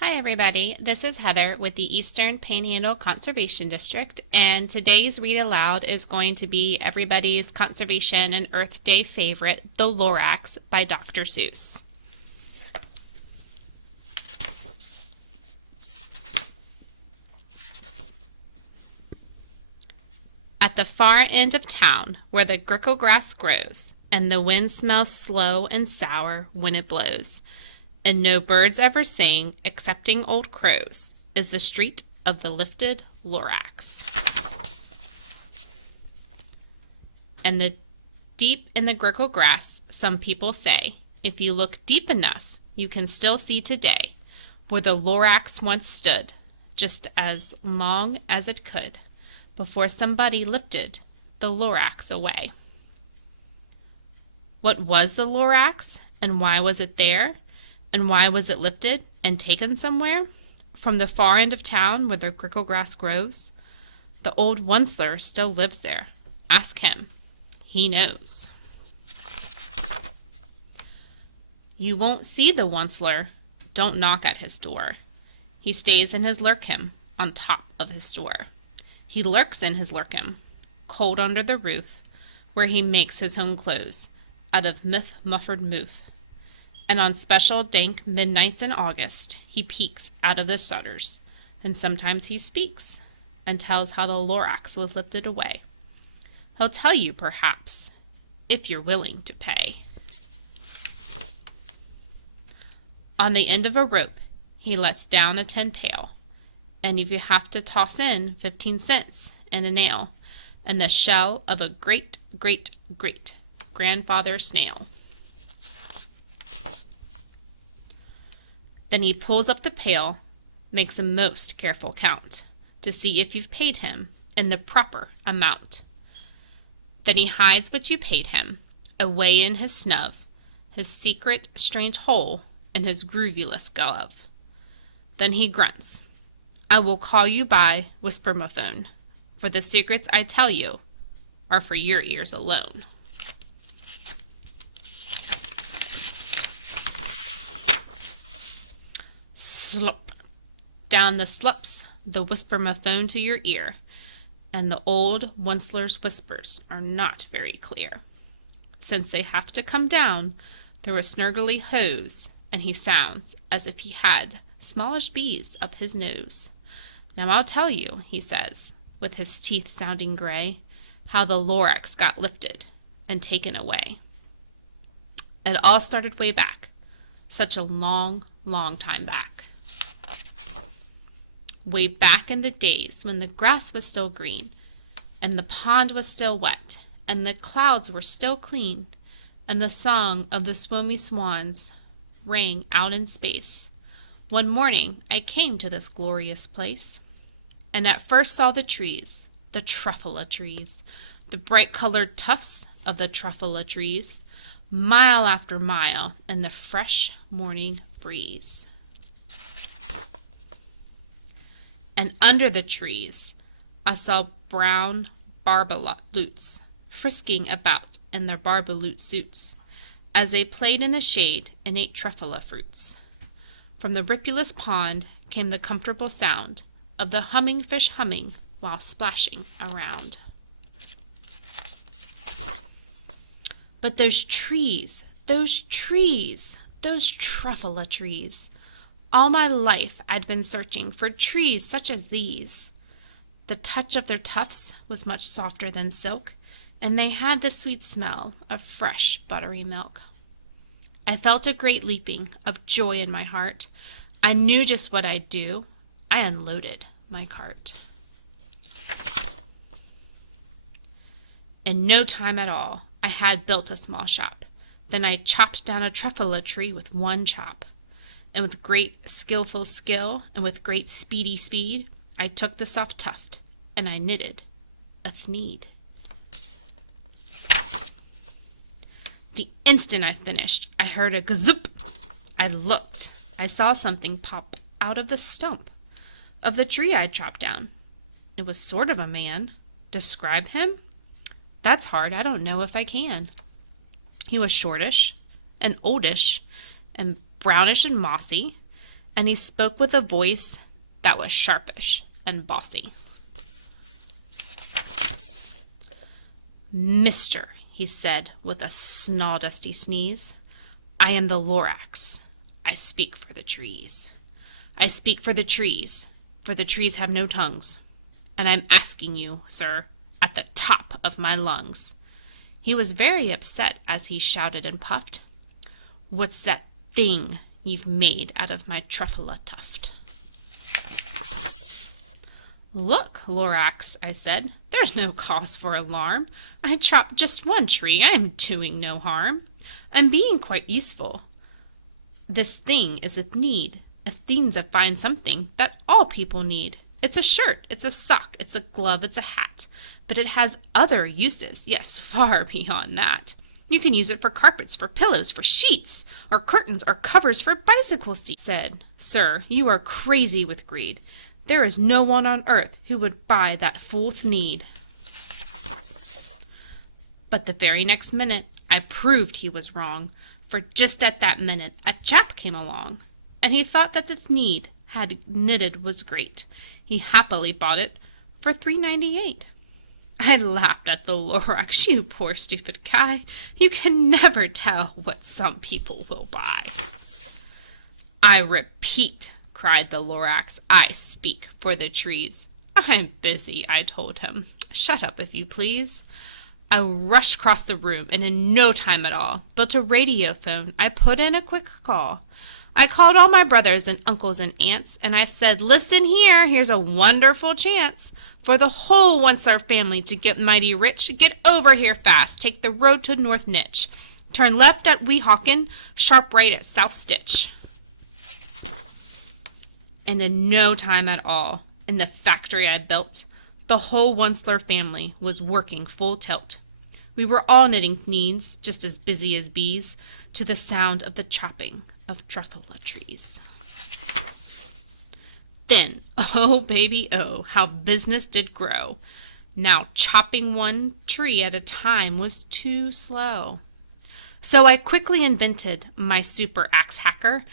Hi everybody, this is Heather with the Eastern Panhandle Conservation District, and today's read aloud is going to be everybody's Conservation and Earth Day favorite, The Lorax by Dr. Seuss. At the far end of town, where the grickle grass grows, and the wind smells slow and sour when it blows, and no birds ever sing excepting old crows, is the street of the lifted Lorax. And the deep in the grickle grass, some people say, if you look deep enough, you can still see today where the Lorax once stood, just as long as it could, before somebody lifted the Lorax away. What was the Lorax, and why was it there? And why was it lifted and taken somewhere? From the far end of town where the grickle grass grows? The old Onceler still lives there. Ask him. He knows. You won't see the Onceler. Don't knock at his door. He stays in his lurkim on top of his store. He lurks in his lurkim, cold under the roof, where he makes his home clothes out of muffered moof. And on special dank midnights in August, he peeks out of the shutters, and sometimes he speaks, and tells how the Lorax was lifted away. He'll tell you, perhaps, if you're willing to pay. On the end of a rope, he lets down a tin pail, and if you have to toss in 15 cents and a nail, and the shell of a great-great-great-grandfather snail. Then he pulls up the pail, makes a most careful count, to see if you've paid him in the proper amount. Then he hides what you paid him, away in his snub, his secret strange hole in his groovyless glove. Then he grunts, I will call you by whispermophone, for the secrets I tell you are for your ears alone. Slop. Down the slups the whispermophone to your ear, and the old Onceler's whispers are not very clear, since they have to come down through a snurgly hose, and he sounds as if he had smallish bees up his nose. Now I'll tell you, he says, with his teeth sounding gray, how the Lorax got lifted and taken away. It all started way back, such a long, long time back. Way back in the days when the grass was still green, and the pond was still wet, and the clouds were still clean, and the song of the swomy swans rang out in space. One morning I came to this glorious place, and at first saw the trees, the truffula trees, the bright-colored tufts of the truffula trees, mile after mile in the fresh morning breeze. And under the trees I saw brown barbaloots frisking about in their barbaloot suits, as they played in the shade and ate truffula fruits. From the ripulous pond came the comfortable sound of the humming fish humming while splashing around. But those trees, those truffula trees, all my life I'd been searching for trees such as these. The touch of their tufts was much softer than silk, and they had the sweet smell of fresh buttery milk. I felt a great leaping of joy in my heart. I knew just what I'd do. I unloaded my cart. In no time at all, I had built a small shop. Then I chopped down a truffula tree with one chop. And with great skillful skill, and with great speedy speed, I took the soft tuft, and I knitted a thneed. The instant I finished, I heard a gazoop. I looked. I saw something pop out of the stump of the tree I'd chopped down. It was sort of a man. Describe him? That's hard. I don't know if I can. He was shortish and oldish and brownish and mossy, and he spoke with a voice that was sharpish and bossy. "Mister," he said with a snawdusty sneeze, "I am the Lorax. I speak for the trees. I speak for the trees have no tongues. And I'm asking you, sir, at the top of my lungs." He was very upset as he shouted and puffed, "What's that thing you've made out of my truffula tuft?" "Look, Lorax," I said, "there's no cause for alarm. I chopped just one tree. I am doing no harm. I'm being quite useful. This thing is a need. A thing's a fine something that all people need. It's a shirt, it's a sock, it's a glove, it's a hat. But it has other uses, yes, far beyond that. You can use it for carpets, for pillows, for sheets, or curtains, or covers for bicycle seats." Said, "Sir, you are crazy with greed. There is no one on earth who would buy that fool Thneed." But the very next minute I proved he was wrong, for just at that minute a chap came along, and he thought that the Thneed had knitted was great. He happily bought it for $3.98. I laughed at the Lorax. "You poor stupid guy, you can never tell what some people will buy." "I repeat," cried the Lorax, "I speak for the trees." "I'm busy," I told him. "Shut up, if you please." I rushed across the room, and in no time at all built a radio phone. I put in a quick call. I called all my brothers and uncles and aunts, and I said, "Listen here, here's a wonderful chance for the whole Once-Our family to get mighty rich. Get over here fast, take the road to North Nitch. Turn left at Weehawken, sharp right at South Stitch." And in no time at all, in the factory I built, the whole Onceler family was working full tilt. We were all knitting Thneeds, just as busy as bees, to the sound of the chopping of truffula trees. Then, oh baby, oh, how business did grow. Now chopping one tree at a time was too slow. So I quickly invented my super axe hacker,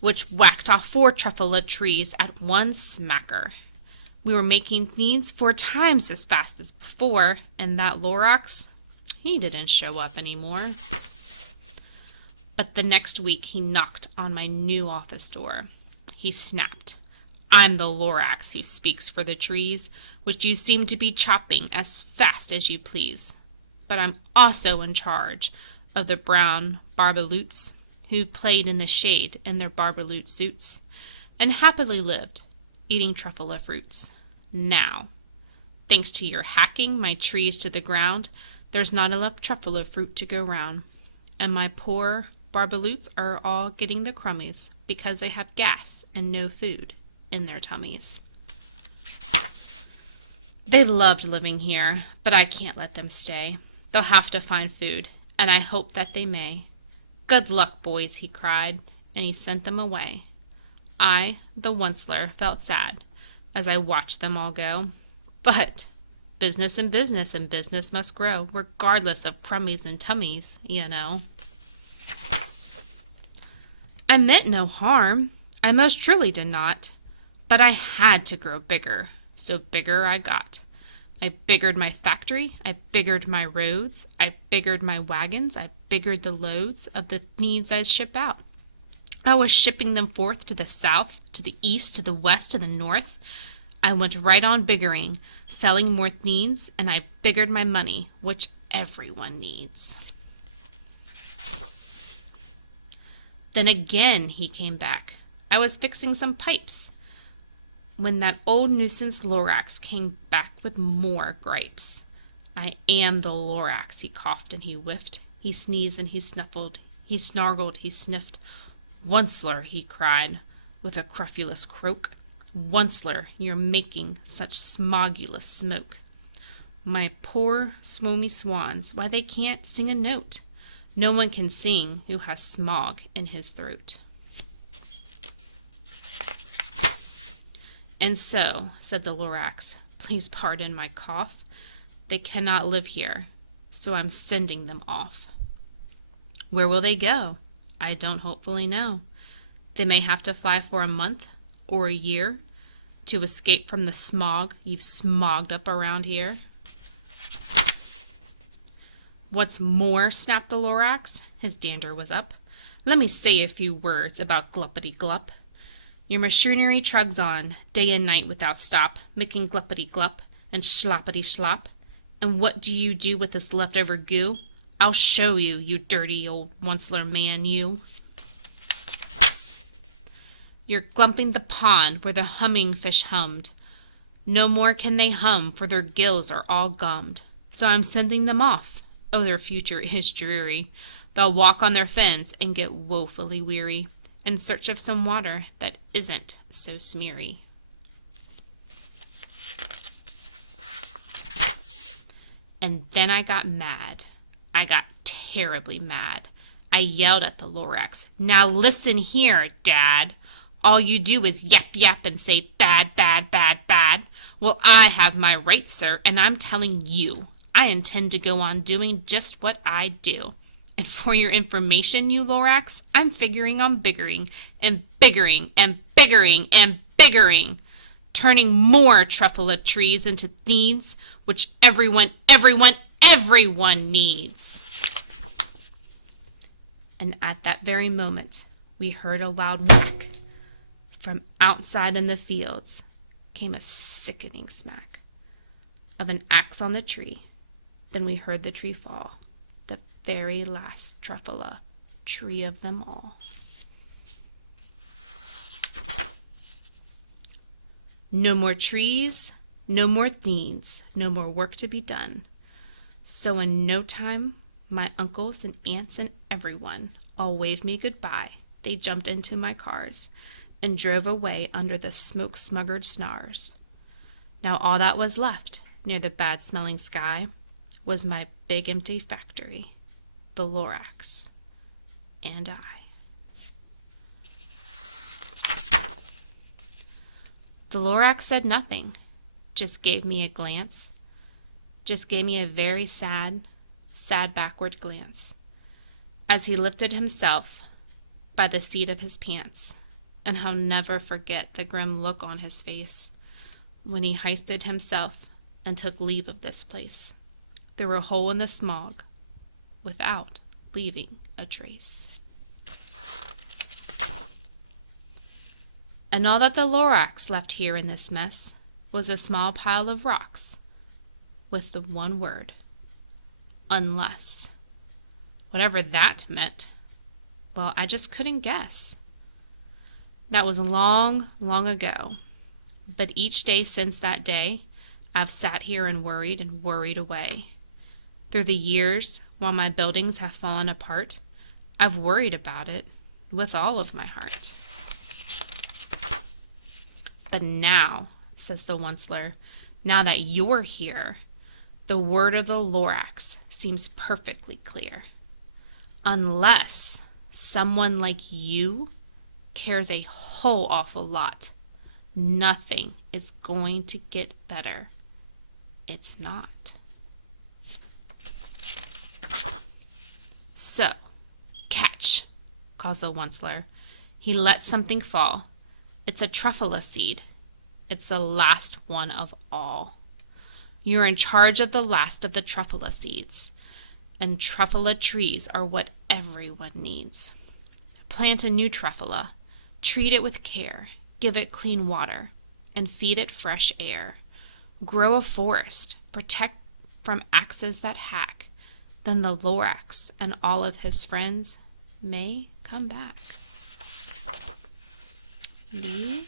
which whacked off 4 truffula trees at one smacker. We were making Thneeds 4 times as fast as before, and that Lorax, he didn't show up anymore. But the next week he knocked on my new office door. He snapped, "I'm the Lorax who speaks for the trees, which you seem to be chopping as fast as you please. But I'm also in charge of the brown barbaloots who played in the shade in their barbaloot suits, and happily lived, eating truffula fruits. Now, thanks to your hacking my trees to the ground, there's not enough truffula fruit to go round, and my poor barbaloots are all getting the crummies because they have gas and no food in their tummies." They loved living here, but I can't let them stay. They'll have to find food, and I hope that they may. "Good luck, boys," he cried, and he sent them away. I, the Onceler, felt sad as I watched them all go. But business and business, and business must grow, regardless of crummies and tummies, you know. I meant no harm. I most truly did not. But I had to grow bigger, so bigger I got. I biggered my factory, I biggered my roads, I biggered my wagons, I biggered the loads of the Thneeds I ship out. I was shipping them forth to the south, to the east, to the west, to the north. I went right on biggering, selling more Thneeds, and I biggered my money, which everyone needs. Then again he came back. I was fixing some pipes, when that old nuisance Lorax came back with more gripes. "I am the Lorax," he coughed and he whiffed. He sneezed and he snuffled. He snargled, he sniffed. "Onceler," he cried, with a crofulous croak, "Onceler, you're making such smogulous smoke. My poor swomy swans, why they can't sing a note. No one can sing who has smog in his throat." "And so," said the Lorax, "please pardon my cough, they cannot live here, so I'm sending them off." "Where will they go?" "I don't hopefully know." They may have to fly for a month or a year to escape from the smog you've smogged up around here. What's more, snapped the Lorax, his dander was up, let me say a few words about Gluppity-Glup. Your machinery chugs on, day and night without stop, making gluppity-glup and sloppity-slop. And what do you do with this leftover goo? I'll show you, you dirty old Onceler man, you. You're glumping the pond where the humming fish hummed. No more can they hum, for their gills are all gummed. So I'm sending them off. Oh, their future is dreary. They'll walk on their fins and get woefully weary, in search of some water that isn't so smeary. And then I got mad. I got terribly mad. I yelled at the Lorax, now listen here, Dad. All you do is yap yap and say bad, bad, bad, bad. Well, I have my rights, sir, and I'm telling you, I intend to go on doing just what I do. And for your information, you Lorax, I'm figuring on biggering and biggering and biggering and biggering, turning more truffula trees into needs, which everyone needs. And at that very moment, we heard a loud whack. From outside in the fields came a sickening smack of an axe on the tree. Then we heard the tree fall, the very last truffula tree of them all. No more trees, no more needs, no more work to be done. So in no time, my uncles and aunts and everyone all waved me goodbye. They jumped into my cars and drove away under the smoke-smuggered stars. Now all that was left near the bad-smelling sky was my big empty factory, the Lorax, and I. The Lorax said nothing, just gave me a glance, just gave me a very sad, sad backward glance, as he lifted himself by the seat of his pants. And I'll never forget the grim look on his face when he hoisted himself and took leave of this place through a hole in the smog without leaving a trace. And all that the Lorax left here in this mess was a small pile of rocks with the one word, unless. Whatever that meant, well, I just couldn't guess. That was long, long ago. But each day since that day, I've sat here and worried away. Through the years, while my buildings have fallen apart, I've worried about it with all of my heart. But now, says the Onceler, now that you're here, the word of the Lorax seems perfectly clear. Unless someone like you cares a whole awful lot, nothing is going to get better. It's not. So, catch, calls the Onceler. He lets something fall. It's a truffula seed. It's the last one of all. You're in charge of the last of the truffula seeds, and truffula trees are what everyone needs. Plant a new truffula. Treat it with care, give it clean water, and feed it fresh air. Grow a forest, protect from axes that hack. Then the Lorax and all of his friends may come back. The